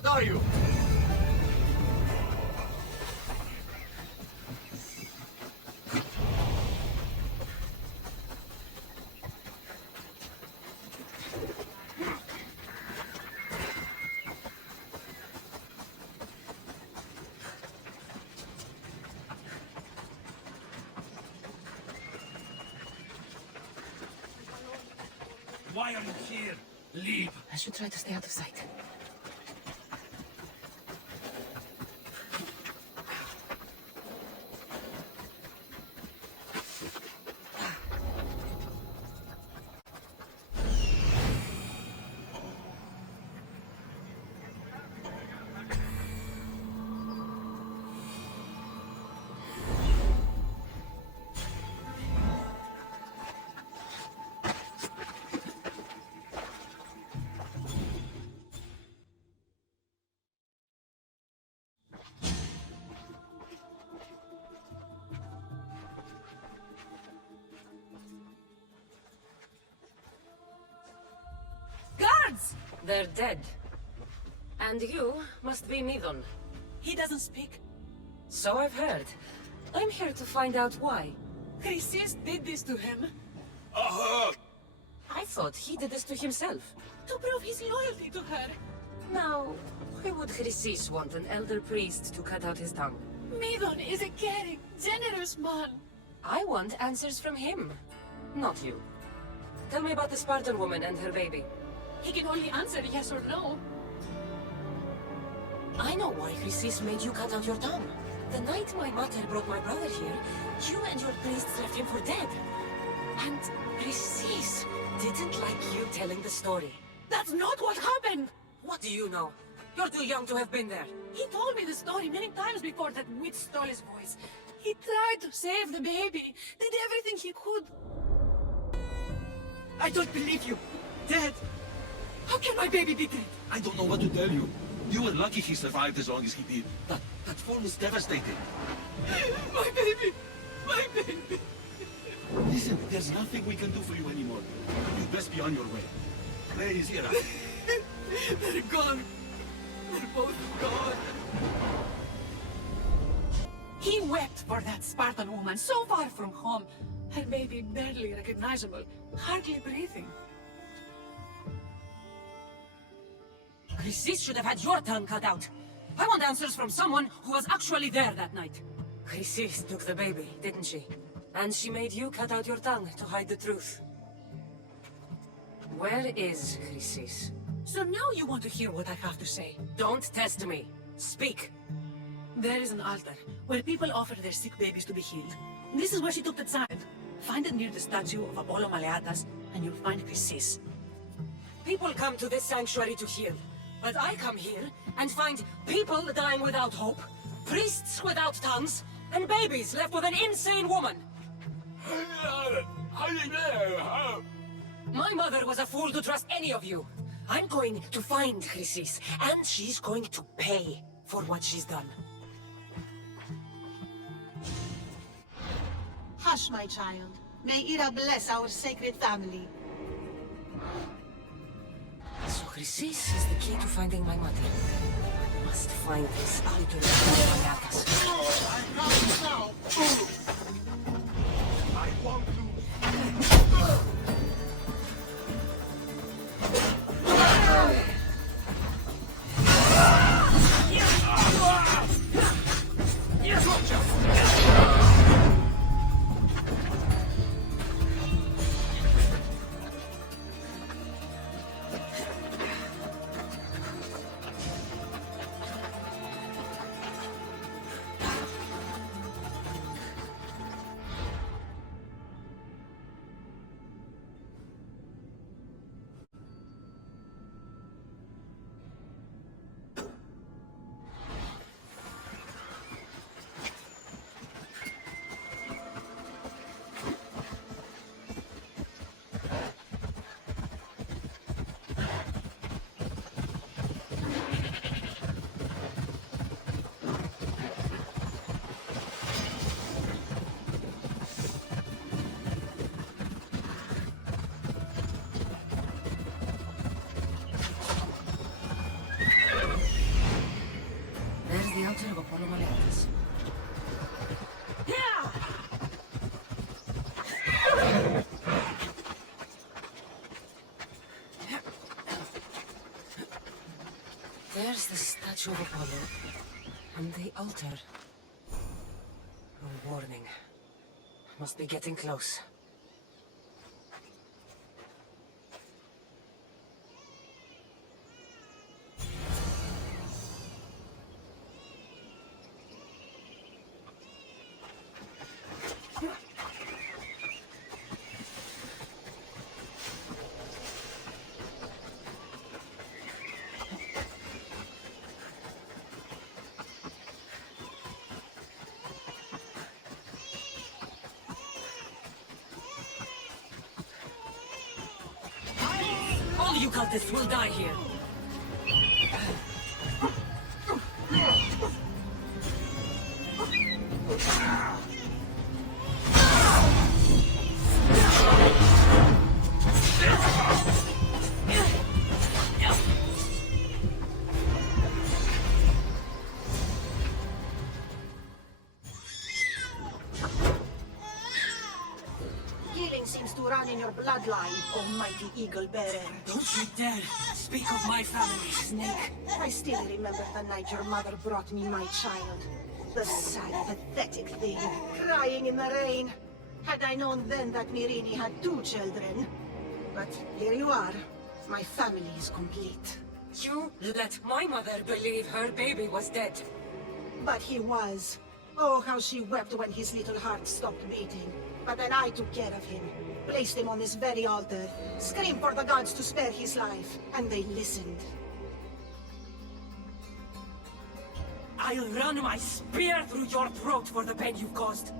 smart, are you? Why are you here? Leave. I should try to stay out of sight. Guards! They're dead. And you must be Midon. He doesn't speak. So I've heard. I'm here to find out why. Chrysis did this to him I thought he did this to himself. to prove his loyalty to her. Now, why would Chrysis want an elder priest to cut out his tongue? Midon is a caring, generous man. I want answers from him, not you. Tell me about the Spartan woman and her baby. He can only answer yes or no. I know why Chrysis made you cut out your tongue. The night my mother brought my brother here, you and your priests left him for dead. And Chrysis didn't like you telling the story. That's not what happened! What do you know? You're too young to have been there. He told me the story many times before that witch stole his voice. He tried to save the baby, did everything he could. I don't believe you. Dead. How can my baby be dead? I don't know what to tell you. You were lucky he survived as long as he did. That fall was devastating. My baby! My baby! Listen, there's nothing we can do for you anymore. You'd best be on your way. Ray is here. They're gone. They're both gone. He wept for that Spartan woman so far from home. Her baby barely recognizable, hardly breathing. Chrysis should have had your tongue cut out. I want answers from someone who was actually there that night. Chrysis took the baby, didn't she? And she made you cut out your tongue to hide the truth. Where is Chrysis? So now you want to hear what I have to say. Don't test me. Speak. There is an altar where people offer their sick babies to be healed. This is where she took the child. Find it near the statue of Apollo Maleatas, and you'll find Chrysis. People come to this sanctuary to heal. But I come here and find people dying without hope, priests without tongues, and babies left with an insane woman. My mother was a fool to trust any of you. I'm going to find Chrysis, and she's going to pay for what she's done. Hush, my child. May Ira bless our sacred family. So Chrysis is the key to finding my mother. Must find this altar of Maleatas. I want to. statue of Apollo. And the altar. A warning. Must be getting close. All you cultists will die here. Healing seems to run in your bloodline, almighty eagle bearer. Don't you dare speak of my family, Snake. I still remember the night your mother brought me my child. The sad, pathetic thing, crying in the rain. Had I known then that Mirini had 2 children. But here you are. My family is complete. You let my mother believe her baby was dead. But he was. Oh, how she wept when his little heart stopped beating. But then I took care of him, placed him on this very altar, screamed for the gods to spare his life, and they listened. I'll run my spear through your throat for the pain you've caused.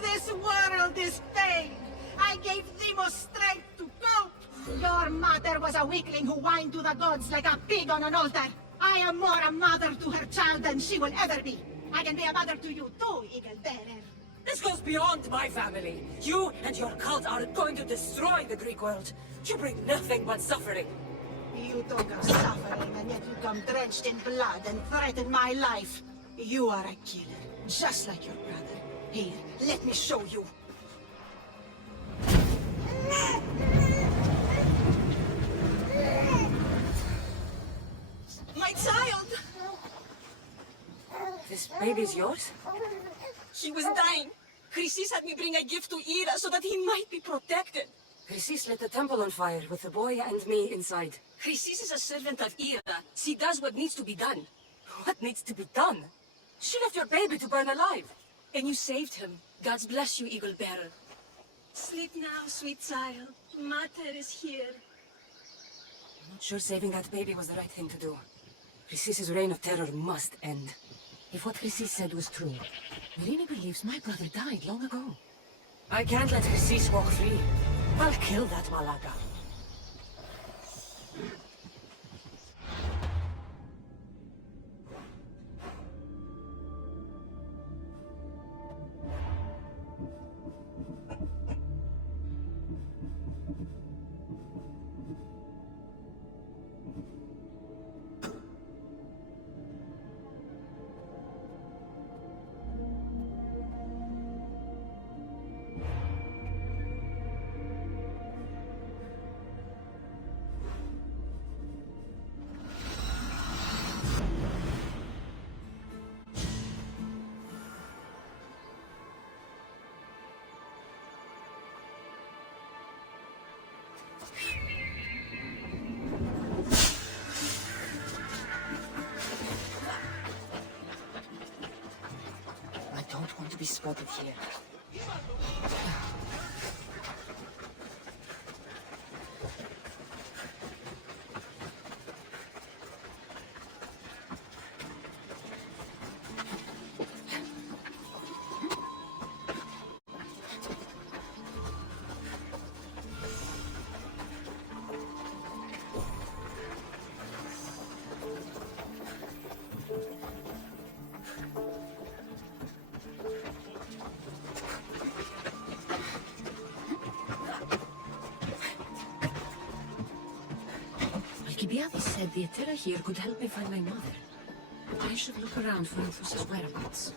This world is pain! I gave Demos strength to cope! Your mother was a weakling who whined to the gods like a pig on an altar! I am more a mother to her child than she will ever be! I can be a mother to you too, Eagle Bearer! This goes beyond my family. You and your cult are going to destroy the Greek world. You bring nothing but suffering. You talk of suffering, and yet you come drenched in blood and threaten my life. You are a killer, just like your brother. Here, let me show you. My child! This baby's yours? He was dying. Chrysis had me bring a gift to Ira so that he might be protected. Chrysis lit the temple on fire with the boy and me inside. Chrysis is a servant of Ira. She does what needs to be done. What needs to be done? She left your baby to burn alive. And you saved him. God's bless you, Eagle Bearer. Sleep now, sweet child. Mater is here. I'm not sure saving that baby was the right thing to do. Chrysis' reign of terror must end. If what Chrysis said was true, Mirini believes my brother died long ago. I can't let Chrysis walk free. I'll kill that Malaka. I don't want to be spotted here. Alcibiades said the Attila here could help me find my mother. I should look around for Anthusa's whereabouts.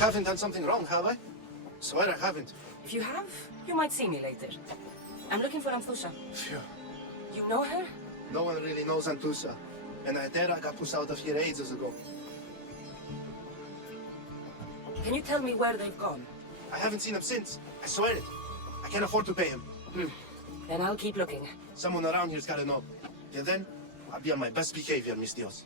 Haven't done something wrong, have I? Swear I haven't. If you have, you might see me later. I'm looking for Anthusa. Phew. You know her? No one really knows Antusa. And Aetera got pushed out of here ages ago. Can you tell me where they've gone? I haven't seen him since. I swear it. I can't afford to pay him. Then I'll keep looking. Someone around here's gotta know. Till then, I'll be on my best behavior, mis Dios.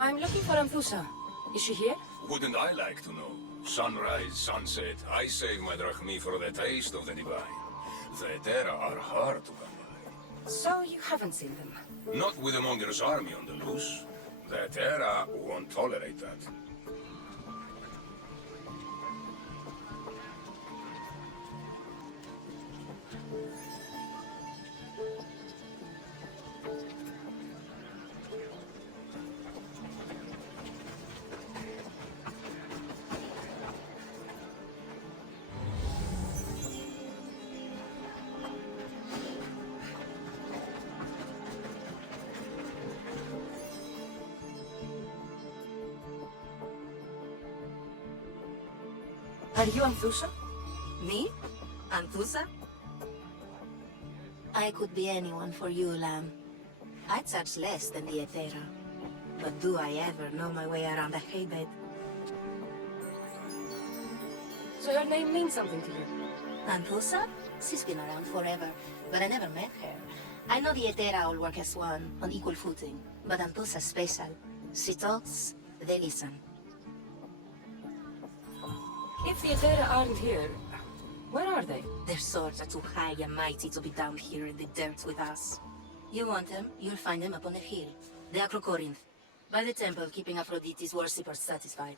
I'm looking for Anthusa. Is she here? Wouldn't I like to know? Sunrise, sunset, I save my drachmi for the taste of the divine. The Aetera are hard to come by. So you haven't seen them? Not with the Monger's army on the loose. The Aetera won't tolerate that. Are you Anthusa? Me? Anthusa? I could be anyone for you, Lamb. I charge less than the Aetera. But do I ever know my way around a haybed? So her name means something to you? Anthusa? She's been around forever, but I never met her. I know the Aetera all work as one, on equal footing. But Anthusa's special. She talks, they listen. If the Aetera aren't here, where are they? Their swords are too high and mighty to be down here in the dirt with us. You want them, you'll find them up on the hill. The Acrocorinth. By the temple, keeping Aphrodite's worshippers satisfied.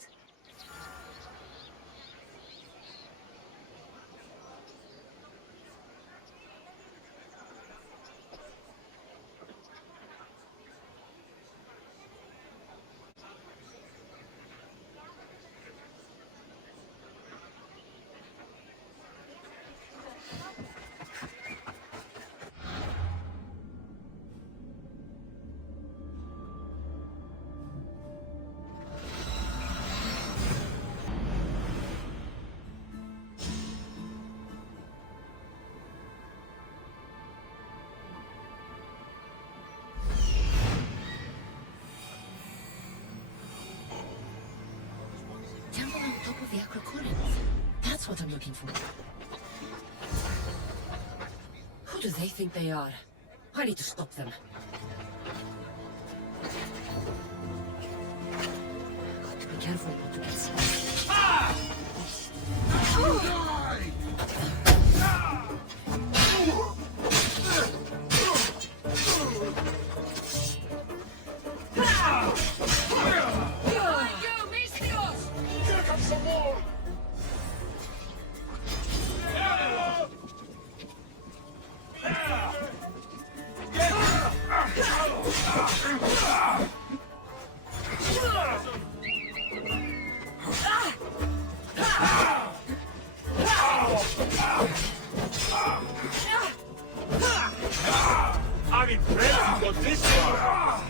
Temple on top of the Acrocorinth. That's what I'm looking for. Who do they think they are? I need to stop them. Got to be careful not to get smashed. I'm impressed you got this far.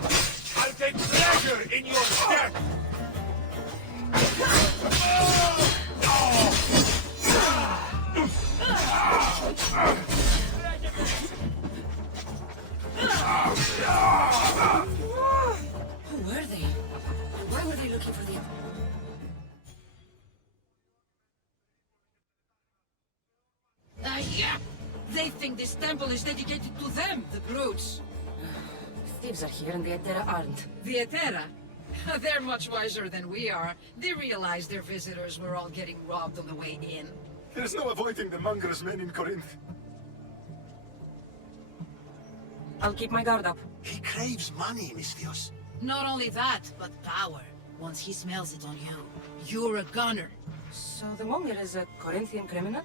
I'll take pleasure in your death. Who were they? Why were they looking for the... Yeah! They think this temple is dedicated to them, the brutes. Thieves are here and the Aetera aren't. The Aetera? They're much wiser than we are. They realized their visitors were all getting robbed on the way in. There's no avoiding the monger's men in Corinth. I'll keep my guard up. He craves money, mis Dios. Not only that, but power. Once he smells it on you, you're a gunner. So the Monger is a Corinthian criminal?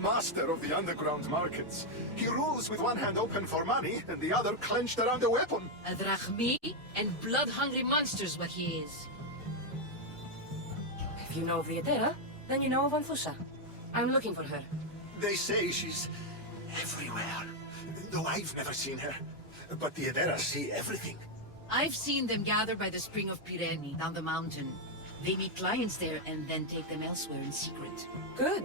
Master of the underground markets. He rules with one hand open for money and the other clenched around a weapon. A drachmi and blood-hungry monster's what he is. If you know of the Aetera, then you know of Anthusa. I'm looking for her. They say she's everywhere, though I've never seen her. But the Edera see everything. I've seen them gather by the Spring of Pirene, down the mountain. They meet clients there and then take them elsewhere in secret. Good.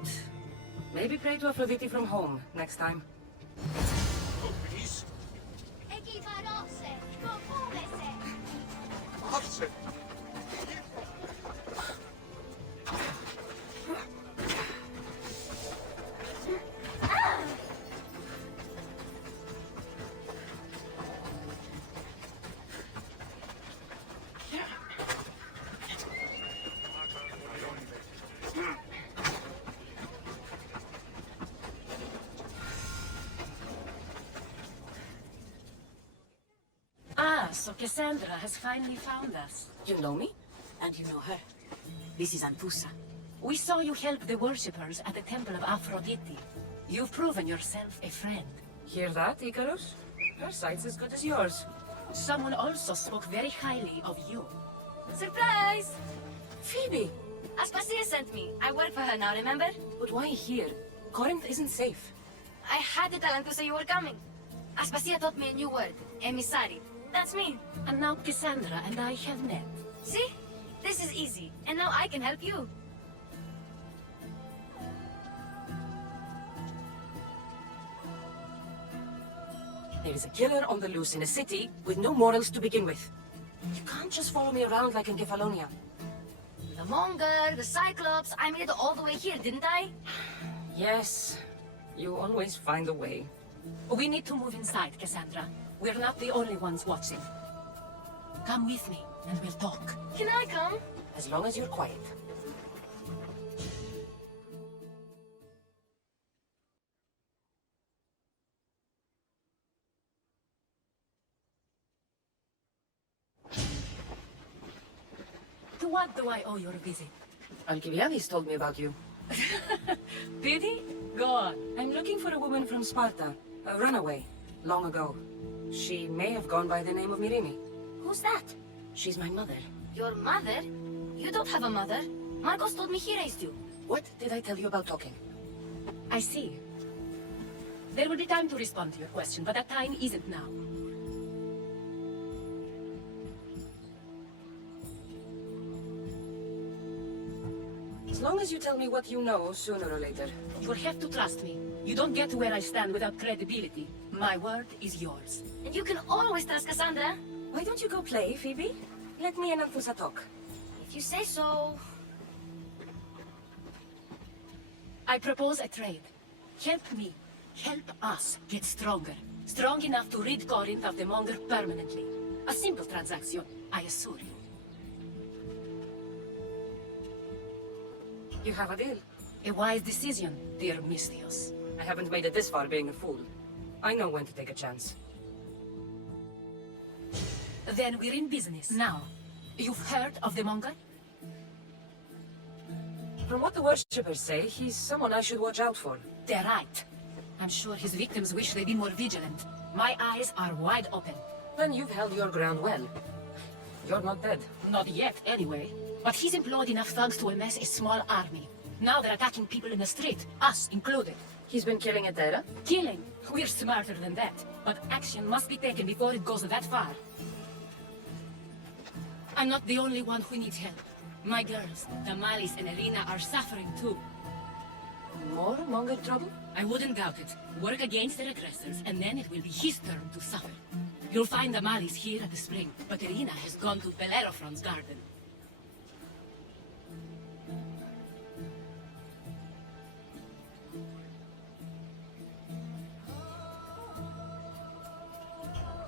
Maybe pray to Aphrodite from home next time. Ah, so Cassandra has finally found us. You know me? And you know her. This is Anthusa. We saw you help the worshippers at the Temple of Aphrodite. You've proven yourself a friend. Hear that, Icarus? Her sight's as good as yours. Someone also spoke very highly of you. Surprise! Phoebe! Aspasia sent me. I work for her now, remember? But why here? Corinth isn't safe. I had to tell Anthusa you were coming. Aspasia taught me a new word, emissary. That's me. And now Cassandra and I have met. See? This is easy. And now I can help you. There is a killer on the loose in a city with no morals to begin with. You can't just follow me around like in Kefalonia. The Monger, the Cyclops, I made it all the way here, didn't I? Yes, you always find a way. We need to move inside, Cassandra. We're not the only ones watching. Come with me, and we'll talk. Can I come? As long as you're quiet. To what do I owe your visit? Alcibiades told me about you. Did he? Go on. I'm looking for a woman from Sparta, a runaway, long ago. She may have gone by the name of Myrine. Who's that? She's my mother. Your mother? You don't have a mother. Marcos told me he raised you. What did I tell you about talking? I see. There will be time to respond to your question, but that time isn't now. As long as you tell me what you know, sooner or later. You will have to trust me. You don't get to where I stand without credibility. My word is yours. And you can always trust Cassandra. Why don't you go play, Phoebe? Let me and Anthusa talk. If you say so. I propose a trade. Help me. Help us get stronger. Strong enough to rid Corinth of the Monger permanently. A simple transaction, I assure you. You have a deal. A wise decision, dear Misthios. I haven't made it this far being a fool. I know when to take a chance. Then we're in business. Now, you've heard of the Monger? From what the worshippers say, he's someone I should watch out for. They're right. I'm sure his victims wish they'd be more vigilant. My eyes are wide open. Then you've held your ground well. You're not dead. Not yet, anyway. But he's employed enough thugs to amass a small army. Now they're attacking people in the street, us included. He's been killing Etera? Killing? We're smarter than that. But action must be taken before it goes that far. I'm not the only one who needs help. My girls, Damalis and Elena, are suffering too. More Monger trouble? I wouldn't doubt it. Work against their aggressors, and then it will be his turn to suffer. You'll find Damalis here at the spring, but Elena has gone to Bellerophon's garden.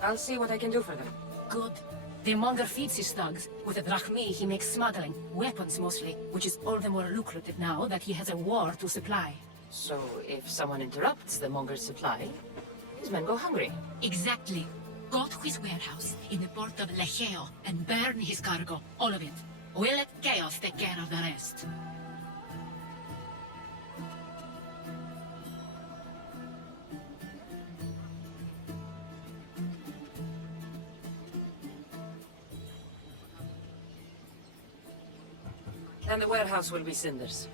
I'll see what I can do for them. Good. The Monger feeds his thugs. With the drachmi, he makes smuggling. Weapons mostly, which is all the more lucrative now that he has a war to supply. So, if someone interrupts the Monger's supply, his men go hungry. Exactly. Go to his warehouse in the port of Lecheo and burn his cargo. All of it. We'll let chaos take care of the rest. And the warehouse will be cinders.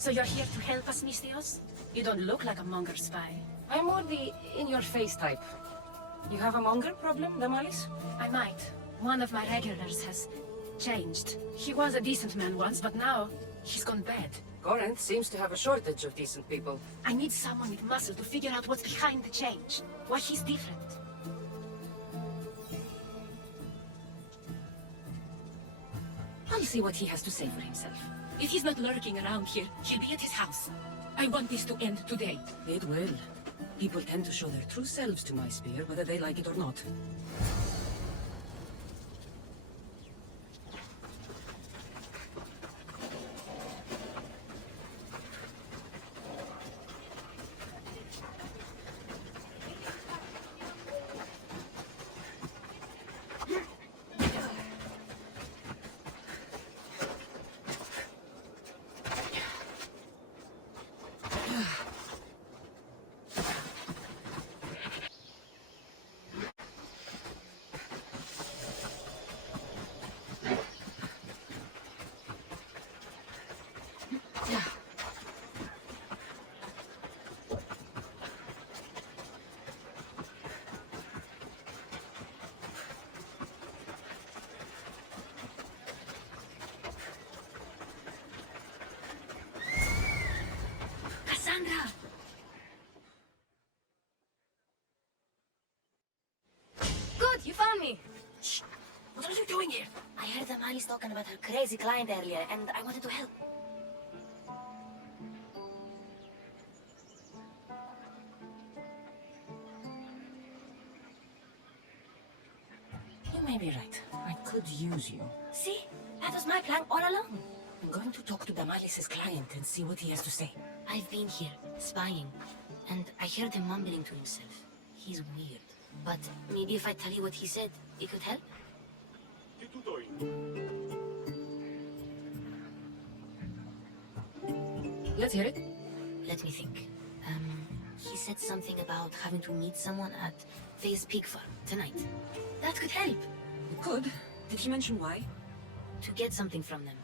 So you're here to help us, Mistios? You don't look like a monger spy. I'm more the in-your-face type. You have a monger problem, Damalis? I might. One of my regulars has changed. He was a decent man once, but now he's gone bad. Corinth seems to have a shortage of decent people. I need someone with muscle to figure out what's behind the change. Why he's different. I'll see what he has to say for himself. If he's not lurking around here, he'll be at his house. I want this to end today. It will. People tend to show their true selves to my spear, whether they like it or not. Cassandra! Good, you found me. Shh! What are you doing here? I heard Damalis talking about her crazy client earlier, and I wanted to help. You may be right. I could use you. See? That was my plan all along. I'm going to talk to Damalis's client and see what he has to say. I've been here, spying, and I heard him mumbling to himself. He's weird. But maybe if I tell you what he said, it could help? Let's hear it. Let me think. He said something about having to meet someone at Faye's Pig Farm tonight. That could help. It could. Did he mention why? To get something from them.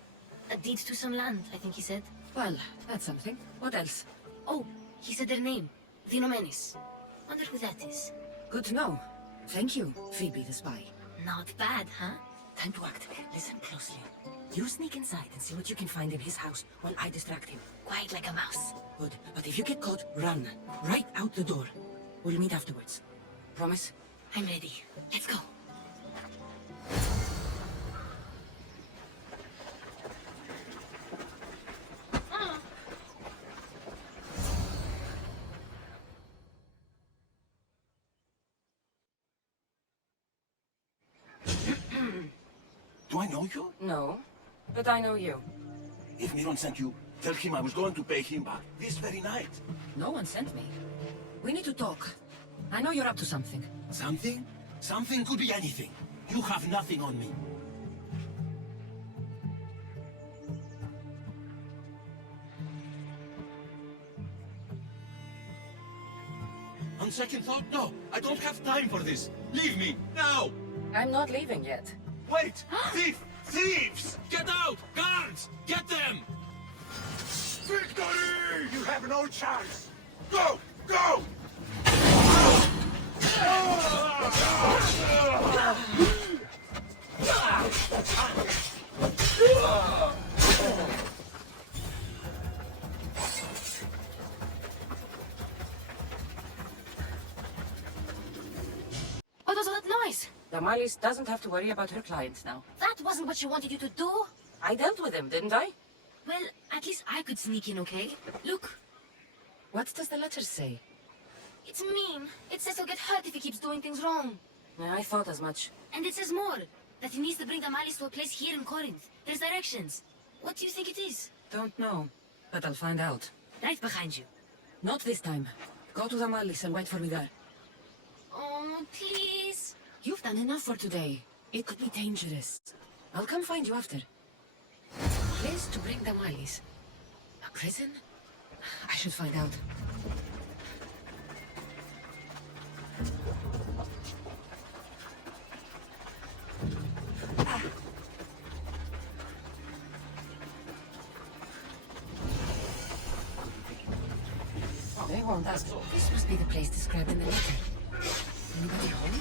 A deed to some land, I think he said. Well, that's something. What else? Oh, he said their name. Vinomenes. Wonder who that is. Good to know. Thank you, Phoebe the spy. Not bad, huh? Time to act. Listen closely. You sneak inside and see what you can find in his house while I distract him. Quiet like a mouse. Good. But if you get caught, run. Right out the door. We'll meet afterwards. Promise? I'm ready. Let's go. Do I know you? No. But I know you. If Miron sent you, tell him I was going to pay him back this very night. No one sent me. We need to talk. I know you're up to something. Something? Something could be anything. You have nothing on me. On second thought, no. I don't have time for this. Leave me, now! I'm not leaving yet. Wait! Thief! Thieves! Get out! Guards! Get them! Victory! You have no chance! Go! Go! What was all that noise? Damalis doesn't have to worry about her clients now. That wasn't what she wanted you to do. I dealt with him, didn't I? Well, at least I could sneak in, okay? Look, What does the letter say? it's mean. It says he'll get hurt if he keeps doing things wrong. Yeah, I thought as much. And it says more, that he needs to bring Damalis to a place here in Corinth. There's directions. What do you think it is? Don't know, but I'll find out. Right behind you. Not this time. Go to Damalis and wait for me there. Oh, please. You've done enough for today. It could be dangerous. I'll come find you after. Place to bring Damalis. A prison? I should find out. They won't ask. This must be the place described in the letter. Anybody home?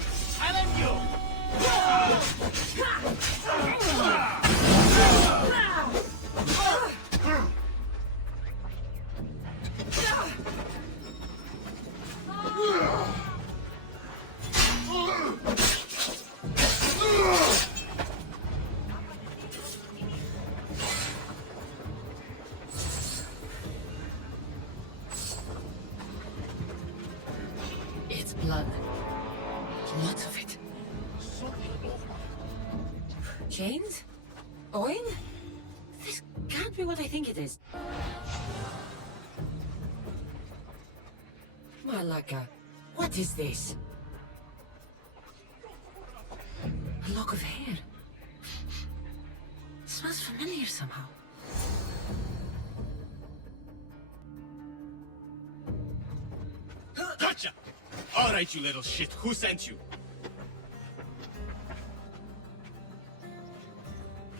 It's blood. Lots of it. Chains? Oil? This can't be what I think it is. Malaka, what is this? A lock of hair. Smells familiar somehow. Gotcha! All right, you little shit. Who sent you?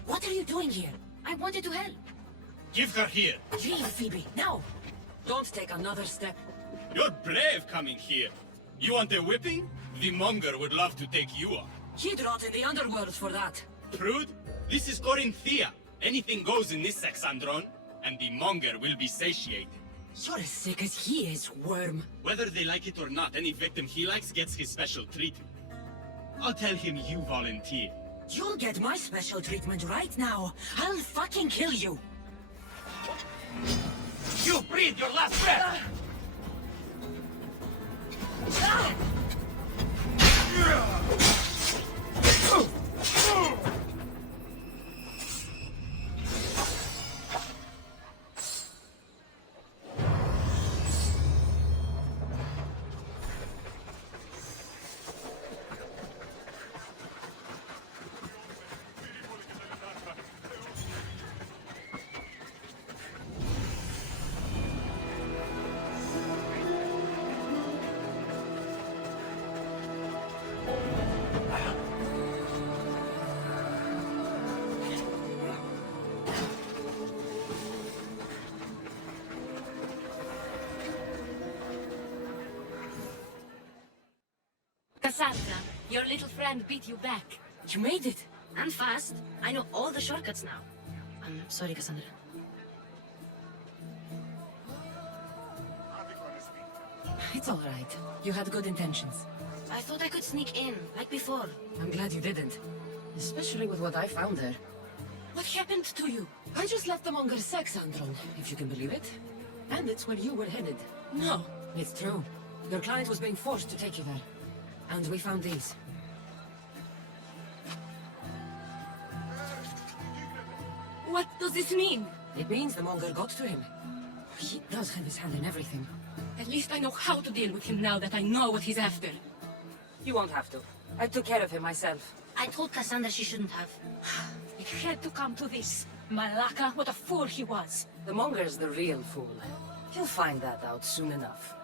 What are you doing here? I wanted to help. Give her here. Leave, Phoebe, now! Don't take another step. You're brave coming here. You want a whipping? The monger would love to take you on. He'd rot in the underworld for that. Prude, this is Corinthia. Anything goes in this Sexandron, and the monger will be satiated. You're as sick as he is, worm. Whether they like it or not, any victim he likes gets his special treatment. I'll tell him you volunteer. You'll get my special treatment right now. I'll fucking kill you. You breathe your last breath! Cassandra, your little friend beat you back. You made it. And fast. I know all the shortcuts now. I'm sorry, Cassandra. It's all right. You had good intentions. I thought I could sneak in, like before. I'm glad you didn't. Especially with what I found there. What happened to you? I just left the Monger Sexandron, if you can believe it. And it's where you were headed. No. It's true. Your client was being forced to take you there. And we found these. What does this mean? It means the Monger got to him. He does have his hand in everything. At least I know how to deal with him now that I know what he's after. You won't have to. I took care of him myself. I told Cassandra she shouldn't have. It had to come to this. Malaka, what a fool he was. The Monger's the real fool. He'll find that out soon enough.